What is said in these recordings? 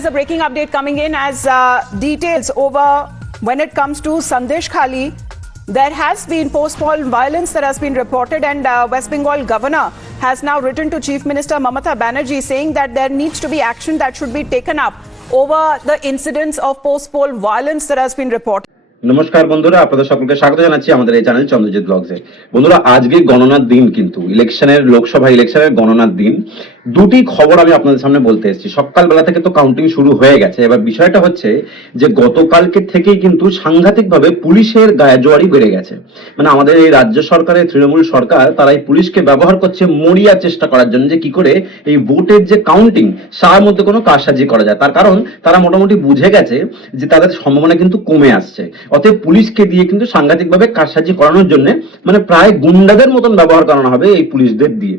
There's a breaking update coming in as details over when it comes to Sandesh Khali. There has been post-poll violence that has been reported, and West Bengal governor has now written to Chief Minister Mamata Banerjee saying that there needs to be action that should be taken up over the incidents of post-poll violence that has been reported. নমস্কার বন্ধুরা, আপনাদের সকলকে স্বাগত জানাচ্ছি আমাদের এই channel Chandrajit ব্লগসে। বন্ধুরা, আজকে গণনার দিন, কিন্তু লোকসভা ইলেকশনের গণনার দিন। দুটি খবর আমি আপনাদের সামনে বলতে এসেছি। সকালবেলা থেকে তো কাউন্টিং শুরু হয়ে গেছে। এবার বিষয়টা হচ্ছে যে গতকালকে থেকেই কিন্তু সাংঘাতিকভাবে পুলিশের গায়েজোয়ারি বেড়ে গেছে। মানে আমাদের এই রাজ্য সরকারের তৃণমূল সরকার তারা এই পুলিশকে ব্যবহার করছে মরিয়া চেষ্টা করার জন্য, যে কি করে এই ভোটের যে কাউন্টিং তার মধ্যে কোনো কারসাজি করা যায়। তার কারণ তারা মোটামুটি বুঝে গেছে যে তাদের সম্ভাবনা কিন্তু কমে আসছে। অতএব পুলিশকে দিয়ে কিন্তু সাংঘাতিকভাবে কারসাজি করানোর জন্য মানে প্রায় গুন্ডাদের মতন ব্যবহার করানো হবে এই পুলিশদের দিয়ে।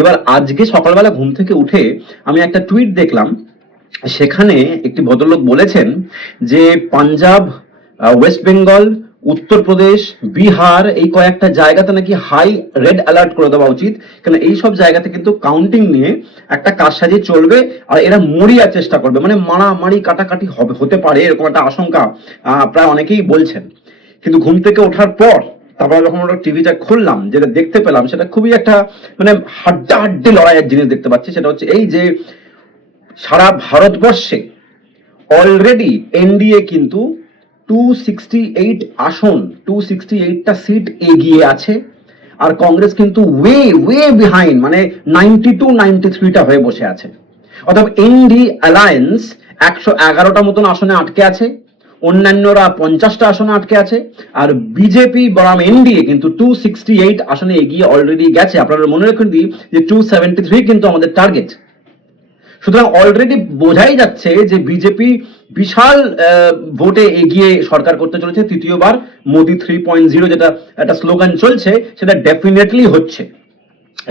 এবার আজকে সকালবেলা ঘুম থেকে উঠে আমি একটা টুইট দেখলাম, সেখানে একটি ভদ্রলোক বলেছেন যে পাঞ্জাব, ওয়েস্ট বেঙ্গল, উত্তরপ্রদেশ, বিহার এই কয়েকটা জায়গাতে নাকি হাই রেড অ্যালার্ট করে দেওয়া উচিত, কারণ এই সব জায়গাতে কিন্তু কাউন্টিং নিয়ে একটা কারসাজি চলবে আর এরা মরিয়া চেষ্টা করবে, মানে মারামারি কাটাকাটি হতে পারে এরকম একটা আশঙ্কা প্রায় অনেকেই বলছেন। কিন্তু ঘুম থেকে ওঠার পর তারপর যখন ওটা টিভিটা খুললাম, যেটা দেখতে পেলাম সেটা খুবই একটা মানে হাড্ডাহাড্ডি লড়াইয়ের জিনিস দেখতে পাচ্ছি। সেটা হচ্ছে এই যে সারা ভারতবর্ষে অলরেডি এনডিএ কিন্তু 268 আসন, 268টা সিট এগিয়ে আছে, আর কংগ্রেস কিন্তু ওয়ে বিহাইন্ড, মানে 92-93টা হয়ে বসে আছে। অর্থাৎ এনডি অ্যালায়েন্স 111টা মতন আসনে আটকে আছে, অন্যান্যরা 50টা আসনে আটকে আছে, আর বিজেপি বনাম এনডিএ কিন্তু 268 আসনে এগিয়ে অলরেডি গেছে। আপনারা মনে রাখুন যে 273 কিন্তু আমাদের টার্গেট। সুতরাং অলরেডি বোঝাই যাচ্ছে যে বিজেপি বিশাল ভোটে এগিয়ে সরকার করতে চলেছে। তৃতীয়বার মোদি 3.0 যেটা একটা স্লোগান চলছে, সেটা ডেফিনেটলি হচ্ছে।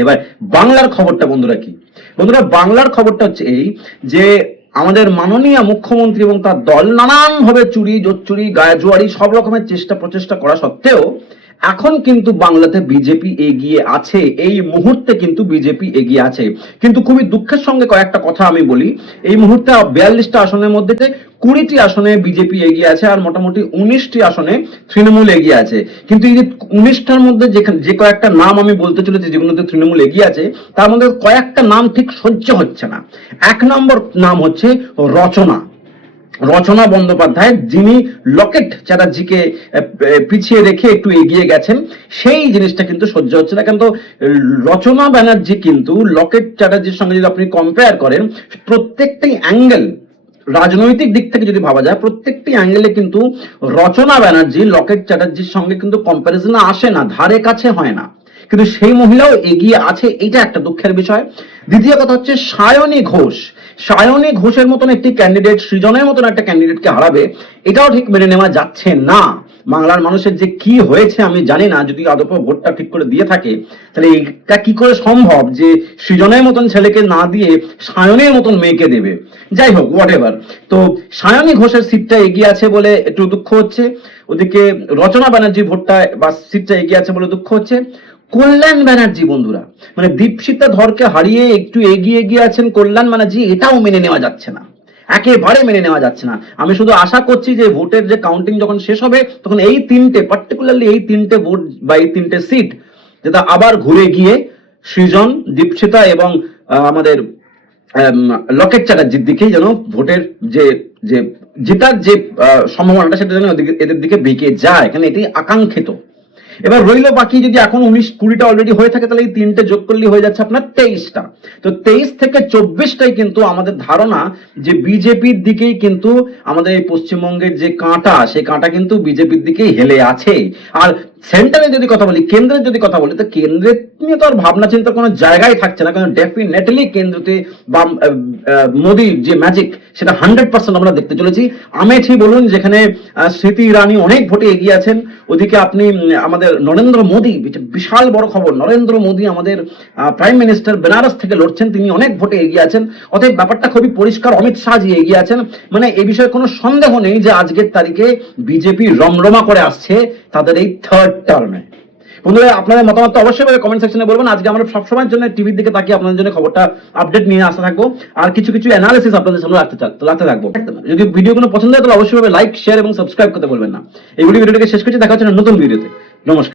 এবার বাংলার খবরটা বন্ধুরা কি? বন্ধুরা, বাংলার খবরটা হচ্ছে এই যে আমাদের মাননীয় মুখ্যমন্ত্রী এবং তার দল নানানভাবে চুরি জোচ্চুরি গায়েজোয়ারি সব রকমের প্রচেষ্টা করা সত্ত্বেও এখন কিন্তু বাংলাতে বিজেপি এগিয়ে আছে। এই মুহূর্তে কিন্তু বিজেপি এগিয়ে আছে। কিন্তু খুবই দুঃখের সঙ্গে কয়েকটা কথা আমি বলি, এই মুহূর্তে 42টা আসনের মধ্যে 20টি আসনে বিজেপি এগিয়ে আছে, আর মোটামুটি 19টি আসনে তৃণমূল এগিয়ে আছে। কিন্তু এই যে 19টার মধ্যে যে কয়েকটা নাম আমি বলতে চলেছি যেগুলোতে তৃণমূল এগিয়ে আছে, তার মধ্যে কয়েকটা নাম ঠিক সহ্য হচ্ছে না। 1 নম্বর নাম হচ্ছে রচনা বন্দ্যোপাধ্যায়, যিনি লকেট চ্যাটার্জিকে পিছিয়ে রেখে একটু এগিয়ে গেছেন। সেই জিনিসটা কিন্তু সহ্য হচ্ছে না। কিন্তু রচনা ব্যানার্জি কিন্তু লকেট চ্যাটার্জির সঙ্গে যদি আপনি কম্পেয়ার করেন, প্রত্যেকটি অ্যাঙ্গেল রাজনৈতিক দিক থেকে যদি ভাবা যায়, প্রত্যেকটি অ্যাঙ্গেলে কিন্তু রচনা ব্যানার্জি লকেট চ্যাটার্জির সঙ্গে কিন্তু কম্প্যারিজনে আসে না, ধারে কাছে হয় না। কিন্তু সেই মহিলাও এগিয়ে আছে, এটা একটা দুঃখের বিষয়। দ্বিতীয় কথা হচ্ছে সায়নী ঘোষের মতন একটি ক্যান্ডিডেট, সৃজনের মতন একটা ক্যান্ডিডেটকে হারাবে, এটাও ঠিক মেনে নেওয়া যাচ্ছে না। বাংলার মানুষের যে কি হয়েছে আমি জানি না, যদি আদৌ ভোটটা ঠিক করে দিয়ে থাকে তাহলে এটা কি করে সম্ভব যে সৃজনের মতন ছেলেকে না দিয়ে সায়নের মতন মেয়েকে দেবে। যাই হোক, হোয়াট এভার। তো সায়নী ঘোষের সিটটা এগিয়ে আছে বলে একটু দুঃখ হচ্ছে, ওদিকে রচনা ব্যানার্জি ভোটটা বা সিটটা এগিয়ে আছে বলে দুঃখ হচ্ছে। কল্যাণ ব্যানার্জি বন্ধুরা, মানে দীপশিতা ধরকে হারিয়ে একটু এগিয়ে আছেন কল্যাণ ব্যানার্জি, এটাও মেনে নেওয়া যাচ্ছে না, একেবারে মেনে নেওয়া যাচ্ছে না। আমি শুধু আশা করছি যে ভোটের যে কাউন্টিং যখন শেষ হবে, তখন এই তিনটে পার্টিকুলারলি এই তিনটে ভোট বা এই তিনটে সিট যেটা আবার ঘুরে গিয়ে সৃজন, দীপশিতা এবং আমাদের লকেট চ্যাটার্জির দিকেই যেন ভোটের যে জেতার যে সম্ভাবনাটা সেটা যেন এদের দিকে বেঁকে যায়, কারণ এটি আকাঙ্ক্ষিত। এবার রইল বাকি, যদি এখন 19-20টা অলরেডি হয়ে থাকে তাহলে এই তিনটে যোগ করলে হয়ে যাচ্ছে আপনার 23টা। তো 23 থেকে 24টাই কিন্তু আমাদের ধারণা যে বিজেপির দিকেই কিন্তু আমাদের এই পশ্চিমবঙ্গের যে কাঁটা, সেই কাঁটা কিন্তু বিজেপির দিকেই হেলে আছে। আর সেন্টারে যদি কথা বলি, কেন্দ্রের যদি কথা বলি, তো কেন্দ্রের নিয়ে তো আর ভাবনা চিন্তার কোনো জায়গায় থাকছে না, কারণ ডেফিনেটলি কেন্দ্রতে বা মোদির যে ম্যাজিক সেটা 100% আমরা দেখতে চলেছি। আমেঠি বলুন, যেখানে স্মৃতি ইরানি অনেক ভোটে এগিয়ে আছেন, ওদিকে আপনি আমাদের নরেন্দ্র মোদী, বিশাল বড় খবর, নরেন্দ্র মোদী আমাদের প্রাইম মিনিস্টার বেনারস থেকে লড়ছেন, তিনি অনেক ভোটে এগিয়ে আছেন। অতএব ব্যাপারটা খুবই পরিষ্কার, অমিত শাহজি এগিয়ে আছেন। মানে এই বিষয়ে কোনো সন্দেহ নেই যে আজকের তারিখে বিজেপি রমরমা করে আসছে তাদের এই থার্ড টার্মে। বন্ধুরা আপনাদের মতামত অবশ্যই কমেন্ট সেকশনে বলবেন। আজকে আমরা সবসময়ের জন্য টিভির দিকে তাকিয়ে আপনাদের জন্য খবরটা আপডেট নিয়ে আসতে থাকবো, আর কিছু অ্যানালিসিস আপনাদের সামনে রাখতে থাকবো। যদি ভিডিওগুলো পছন্দ হয় তাহলে অবশ্যই লাইক, শেয়ার এবং সাবস্ক্রাইব করতে বলবেন না। এই ভিডিওটিকে শেষ করছি, দেখা হচ্ছে নতুন ভিডিওতে। নমস্কার।